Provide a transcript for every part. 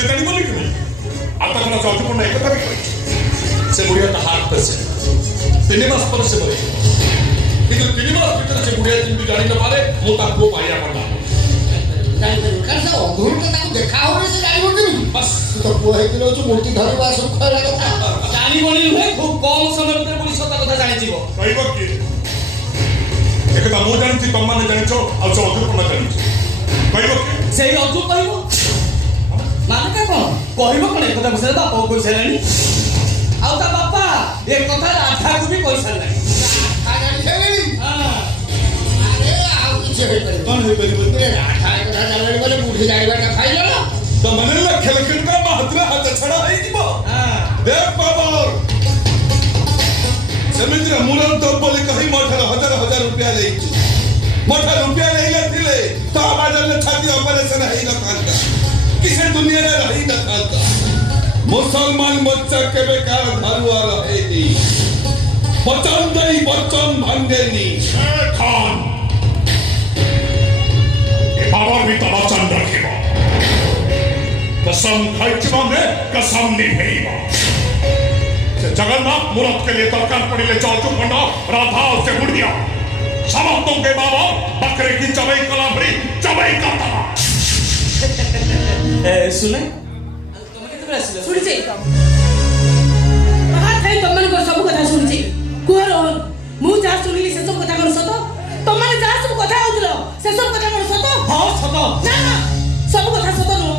से जानी बोली कि नहीं आता कना चौथुपर्ण एक कथा भी कही से बुढ़िया ता हार्ट पेशेंट 3 मास पर से मरे किंतु 3 मास भीतर से बुढ़िया जिंदगी जानी न पारे मो ता को पाया पड़ा कर सा अधूर के ताको देखा होरे से जानी हो कि बस तो को है कि जो मूर्ति धरवा सब खरा कथा जानी बोली हुए खूब कम समय भीतर बोली सता कथा जानि जीवो कहबो कि एकता मो जानि तुम माने जानिछो आ चौथुपर्ण जानिछो कहबो कि सेही अजू कहबो माने का कोन कहबो कोन एक कथा बिसरे बापा कोइ छलेनी आउ ता बापा एक कथा राधा को भी कोइ छलेनी राधा छलेनी हां अरे आउ किछ होई परिबो कोन होई परिबो रे राधा कथा जानि बोले बुढ़ी जाइबाटा खाइलो ना तो मने ला खेलखिन का महत्व हाथ छड़ा है जीवो हां देख बाबा समित्र मुरल तो बोली कहीं मठर हजार रुपया ले मठर रुपया ले थिले तो आवाज में छाती ऑपरेशन है ना कांता किसे दुनिया में रही ना कांता मुसलमान बच्चा के बेकार धरुआ रहेगी बचन दई बचन भांगेनी खान ये बाबर भी तो वचन रखेगा कसम खाइचबा में कसम निभेइबा जगन्नाथ मुरत के लिए दरकार पड़े चौचुपण्ड राधा से बुढ़िया समस्तों के बाबा बकरे की चबई कलाभरी चबई का था सुने तुम केते आसिल सुनिছে बाहर थाई तमन को सब कथा सुनिছে कुहर मु जा सुनिली से सब कथा कर सतो तमन जा सब कथा होतलो से सब कथा कर सतो हां सतो ना सब कथा सतो नो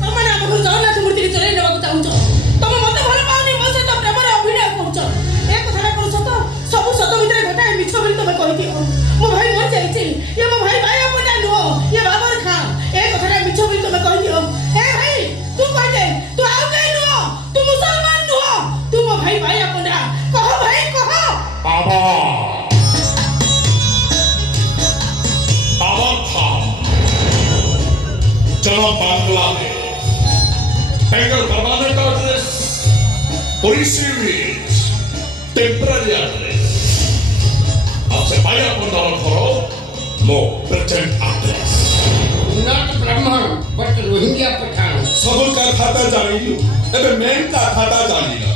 तमन हम घर जगन्नाथ मूर्ति के चले नेबा चाहूछ तम मते भल पाउनी मो से तो प्रेम रे अभिनय करछ ए कथा कर सतो सब सतो भीतर घटा मिछ बोली तमे कहि दियो मो भाई मर जाईछि ये मो भाई भाई अपन नो ये बाबर खान ए कथा मिछ बोली तमे कहि दियो ए भाई तू कह दे तू आउ कहि नो तू मुसलमान नो तू मो भाई भाई अपन कह भाई कह बाबा बाबा था चलो Bangladesh Bengal permanent address, police temporary address. आपसे पाया पंडाल करो, no present address. not brahman but rohingya pathan सबल का खाता जानी लो, अबे मैं का खाता जानी लो.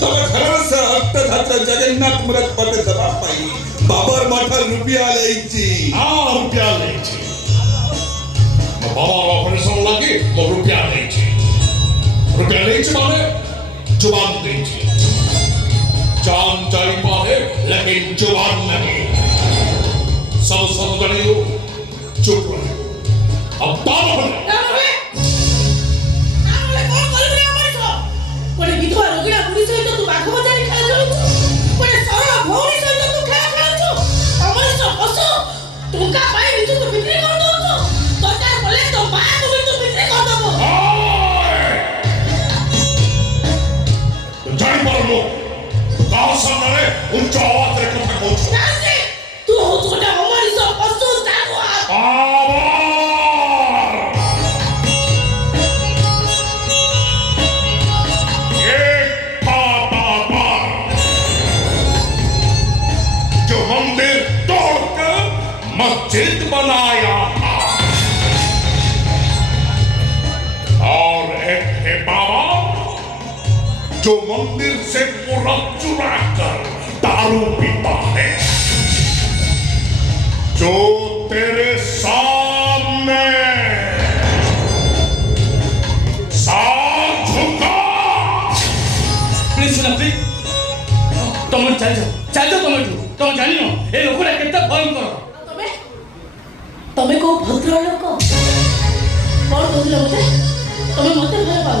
तब घर से हफ्ते धात्र जगन्नाथ मुरत पते जवाब पाई. बाबर मठर रुपया लेची. हाँ रुपया लेची. बाबा ऑपरेशन लगी, तो रुपया लेची. रुपया लेची माने जुबान देची. जान जाई माने लेकिन जुबान नहीं. सब जने हो चुप रहे. अब बाबा बने. कौन करबे हमर को कोने विधवा रोगिणा बुढ़ी सहित तू बाघ बजारी खेल खेलुछु कोने सरल भौरी सहित तू खेल खेलुछु हमर सब पशु तुका पाई निजु तो बिक्री कर दउछु सरकार बोले तो बाघ को भी तू बिक्री कर दबो जान पर लो गांव सामने उच्च आवाज रे कथा कहू. नासी तू हो छोटा हमर सब पशु जानवर मस्जिद बनाया था और एक है बाबा जो मंदिर से पूरा चुरा कर दारू पीता है जो तेरे सामने सार झुका. प्लीज सुना प्लीज तुम चल जाओ तुम जानी नो ए लोकरा केते भयंकर तमे को भद्र लोक कौन कहलो मते तमे मते भय पाउ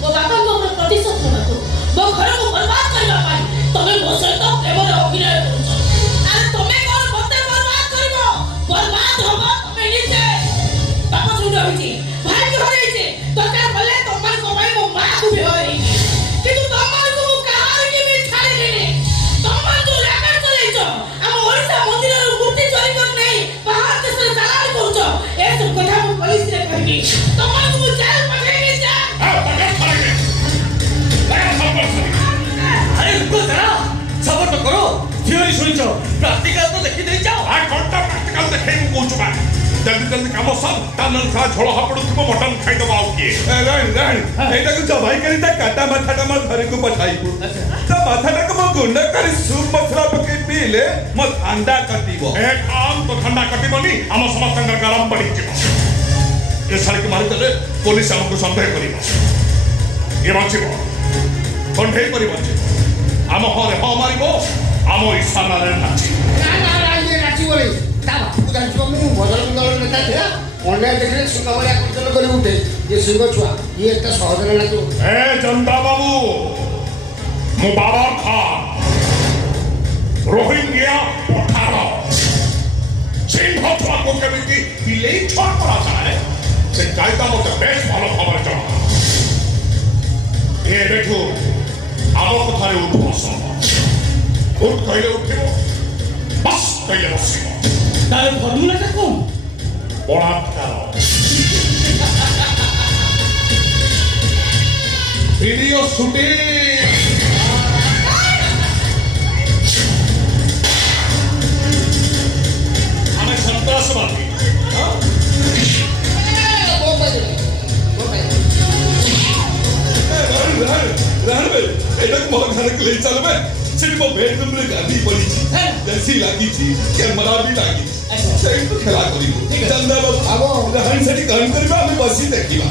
मो बापा को प्रतिशोध नबाको मो घर को बर्बाद करबा पाई तमे मो सहित प्रेम रे अभिनय करछ अरे तमे कोन मते बर्बाद करबो बर्बाद होबो तमे निजे बापा सुन होइछि भाई के घरे छै सरकार बोले तमन को भाई मो मां को भी होई किंतु तमन को कहार के भी छाड़ी देने तमन जो रेकॉर्ड चलै छ हम ओडिसा मंदिर रो मूर्ति चोरी कर नहीं बाहर देश रे चालान करछ ए सब कथा हम पुलिस रे कहबी तमन को जेल पठाई जा पकड़ खड़े अरे रुको जरा सबर तो करो थियोरी सुनिছো प्रैक्टिकल तो देखि दे जाओ. आ घंटा प्रैक्टिकल देखेई कहू बा. जल्दी जल्दी काम सब तानन खा झोଳ हापड़ू थबो मटन खाई दबा आउ के ଏଇଟାକୁ ଜବାଇ କରି ତା କାଟା ମାଥାଟା ମୋ ଘରକୁ ପଠାଇବୁ ତା ମାଥାଟାକୁ ମୋ ଗୁଣ୍ଡ କରି ସୁପ୍ ମସଲା ପକେଇ ପିଇଲେ ମୋ ଥଣ୍ଡା କଟିବ ଏ କାମ ତ ଥଣ୍ଡା କଟିବନି ଆମ ସମସ୍ତଙ୍କର ଗରମ ପଡ଼ିଯିବ ଏ ଶାଳୀକୁ ମାରିଦେଲେ ପୋଲିସ ଆମକୁ ସନ୍ଦେହ କରିବ ଇଏ ବଞ୍ଚିବ କଣ୍ଢେଇ କରି ବଞ୍ଚିବ ଆମ ଘରେ ହଁ ମାରିବ ଆମ ଇଶାରାରେ ନାଚିବ ଇଏ ନାଚିବନି ତା ବାପକୁ ଜାଣିଥିବ ମୁଁ ବଜରଙ୍ଗ ଦଳର ନେତା ଥିଲା ଅନ୍ୟାୟ ଦେଖିଲେ ସିଂହ ଭଳିଆ କର୍ତ୍ତନ କରି ଉଠେ ଇଏ ସିଂହ ଛୁଆ ଇଏ ଏତେ ସହଜରେ ନାଚିବ ଏ ଜନତା ବାବୁ ମୁଁ ବାବା ଖାନ ରୋହିଙ୍ଗ୍ୟା ପଠାଣ ସିଂହ ଛୁଆକୁ କେମିତି ବିଲେଇ ଛୁଆ କରାଯାଏ ସେ କାଇଦା ମୋତେ ବେଶ ଭଲ ଭାବରେ ଜଣା ଏବେଠୁ ଆମ କଥାରେ ଉଠ ବସ ଉଠ କହିଲେ ଉଠିବ ବସ କହିଲେ ବସିବ ତାର ଫର୍ମୁଲାଟା କଣ ବଳାତ୍କାର ଭିଡିଓ ସୁଟିଂ ଆମେ ସନ୍ତାସବାଦୀ ଏଟାକୁ ମୋ ଘରକୁ ନେଇ ଚାଲବେ ସେଠି ମୋ ବେଡରୁମରେ ଗାଧି ପଡ଼ିଛି ଦେଶୀ ଲାଗିଛି କ୍ୟାମେରା ବି ଲାଗିଛି ସେଇଠୁ ଖେଳା କରିବୁ ଚନ୍ଦା ବାବୁ ରାହାଣି ସେଠି କାମ କରିବା ଆମେ ବସି ଦେଖିବା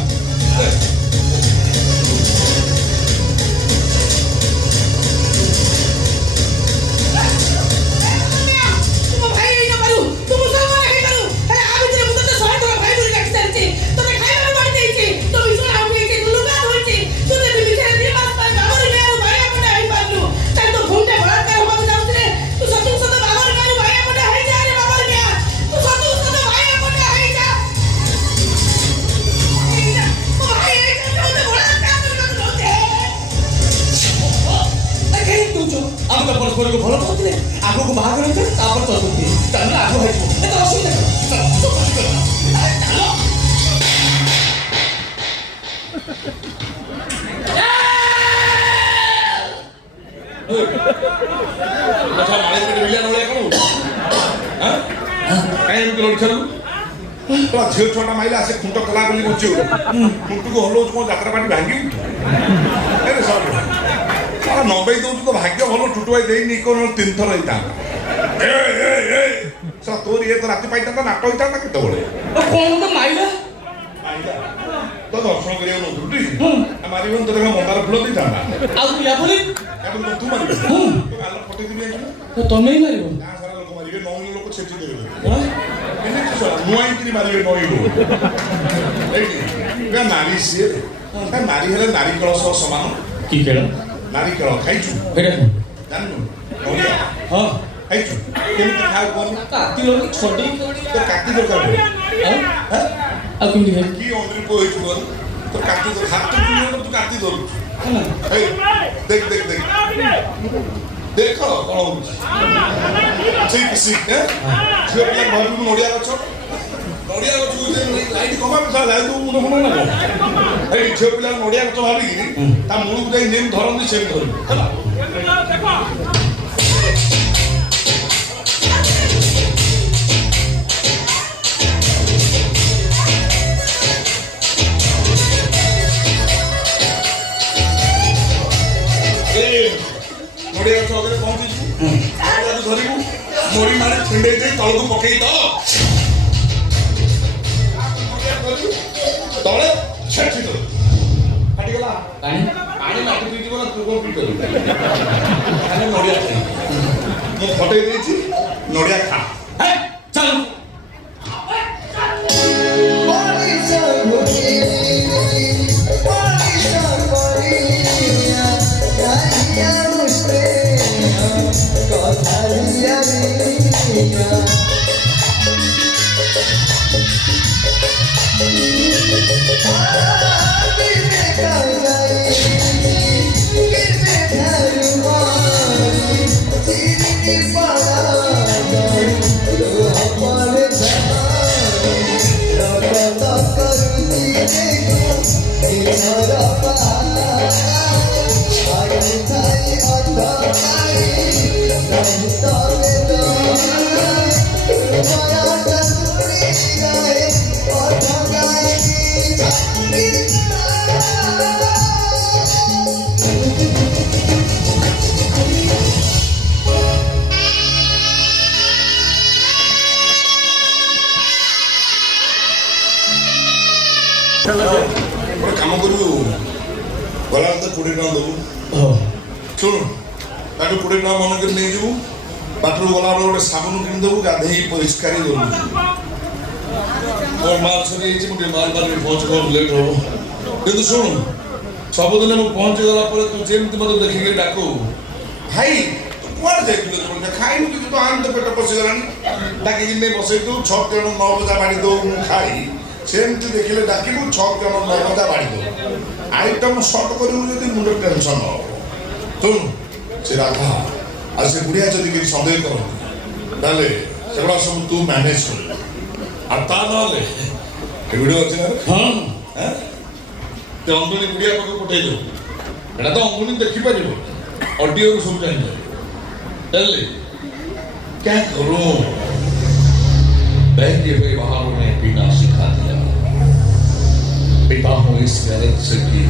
ଆମେ ତ ପରସ୍ପରକୁ ଭଲ ପାଉଥିଲେ ଆଗକୁ ବାହାଘର ହେଉଥିଲେ ତାପରେ ଚତୁର୍ଥୀ ତାହେଲେ ଆଗ ହେଇଯିବ ଏତେ ଅସୁବିଧା ଝିଅ ଛୁଆଟା ମାଇଲା ସେ ଖୁଣ୍ଟ କଲା ବୋଲି ବୁଝୁ ଖୁଣ୍ଟକୁ ହଲଉଛୁ କଣ ଯାତ୍ରା ପାଟି ଭାଙ୍ଗି ନବେଇ ଦଉଛୁ ତ ଭାଗ୍ୟ ଭଲ ଟୁଟୁଆଇ ଦେଇନି କଣ 3 ଥର ହେଇଥାନ୍ତା ତୋର ଇଏ ତ ରାତି ପାଇଥାନ୍ତା ନାଟ ହେଇଥାନ୍ତା କେତେବେଳେ କଣ ତ ମାଇଲା ତ ଦର୍ଶନ କରିବାକୁ ନଉଥିଲୁ ମାରିବନି ତୋର ମନ୍ଦାର ଫୁଲ ଦେଇଥାନ୍ତା ଆଉ ପିଲା ବୋଲି ତୁ ମାରିବୁ ଫଟେଇ ଦେବି ତମେ ହିଁ ମାରିବ ଗାଁ ସାରା ଲୋକ ମାରିବେ 9 ଲୋକ ଛେଚି ଦେବେ ନୁଆଇକିରି ମାରିବେ 9 ଲୋକ ଏଇଠି ନାରୀ ସିଏ ନାରୀ ହେଲେ ନାରୀ କଳ ସହ ସମାନ କି ଖେଳ ନାରୀ ଖେଳ ଖାଇଛୁ ଜାଣିନୁ ନଡ଼ିଆ ହଁ ଖାଇଛୁ କେମିତି ଖାଉ କହନି କାତି ଲୋକ ଛଡେଇ ତୋ କାତି ଦରକାର ଆଉ କେମିତି ଖାଇ କି ଅଣ୍ଡିରି ପୁଅ ହେଇଛୁ କହନି ତୋ କାତି ହାତ ତୁ କାତି ଧରୁଛୁ ଦେଖ ଦେଖ ଦେଖ ଦେଖ କଣ ହଉଛି ଠିକ ଶିଖ ଝିଅ ପିଲା ଘରକୁ ନଡ଼ିଆ ଗଛ ଲାଇଟ୍ କମା ଯାଇ ତୁ ମୁଣ୍ଡ ମୁଣ୍ଡ ନା ଏଇ ଝିଅ ପିଲା ନଡ଼ିଆ ଗଛ ଭାବିକି ତା ମୂଳକୁ ଯାଇ ଯେମିତି ଧରନ୍ତି ସେମିତି ଧରିବୁ ହେଲା ନଡ଼ିଆ ଗଛ ଅଗରେ ପହଞ୍ଚିଛୁ ଧରିବୁ ମରି ମାରି ଛିଣ୍ଡେଇ ଦେଇ ତଳକୁ ପକେଇ ତ ତଳେ ଛେଚି ଦଉ ଫାଟିଗଲା ପାଣି ମାଟି ପିଇଯିବ ନା ତୁ କଣ ପିଇ କରିବୁ ଖାଲି ନଡ଼ିଆ ଖାଇ ମୁଁ ଫଟେଇ ଦେଇଛି ନଡ଼ିଆ ଖା ଚାଲ Bye. ଗୋଟେ କାମ କରିବୁ ଗଲାବେଳେ ତ 20 ଟଙ୍କା ଦେବୁ ଶୁଣୁ ତାଠୁ 20 ଟଙ୍କା ମନେ କରି ନେଇଯିବୁ ବାଟରୁ ଗଲାବେଳେ ଗୋଟେ ସାବୁନ କିଣିଦେବୁ ଗାଧେଇ ପରିଷ୍କାର କରିବୁ ମୋର ମାଲ ସରିଯାଇଛି ମୁଁ ଟିକେ ମାଲ ମାରିକି ପହଞ୍ଚିବାକୁ ଲେଟ୍ ହବ କିନ୍ତୁ ଶୁଣୁ ସବୁଦିନ ମୁଁ ପହଞ୍ଚିଗଲା ପରେ ତୁ ଯେମିତି ମୋତେ ଦେଖିକି ଡାକୁ ଭାଇ ତୁ କୁଆଡ଼େ ଯାଇଥିଲୁ ଖାଇବୁ କିନ୍ତୁ ତ ଆଣି ତ ପେଟ ପଶିଗଲାଣି ଡାକିକି ନେଇ ବସେଇଥିବୁ 6 ଜଣ 9 ବଜା ବାଡ଼ି ଦେବୁ ମୁଁ ଖାଇ ସେମିତି ଦେଖିଲେ ଡାକିବୁ 6 ଜଣ 9 ବଜା ବାଡ଼ି ଦେବୁ ଆଇଟମ୍ ସର୍ଟ କରିବୁ ଯଦି ମୁଣ୍ଡ ଟେନସନ୍ ହବ ଶୁଣୁ ସେ ରାଧା ଆଉ ସେ ବୁଢ଼ିଆ ଯଦି କିଛି ସନ୍ଦେହ କରନ୍ତି ତାହେଲେ ସେଗୁଡ଼ା ସବୁ ତୁ ମ୍ୟାନେଜ୍ କରିବୁ ଆଉ ତା ନହେଲେ ଏ ଭିଡ଼ିଓ ଅଛି ନା ହଁ ते अंगुनी गुड़िया पाक पठे दो एटा तो अंगुनी देखी पारिबो ऑडियो रो सब जानि चलले क्या करूं बहन के बाहर में बिना सिखा दिया पिता हूं इस गलत से की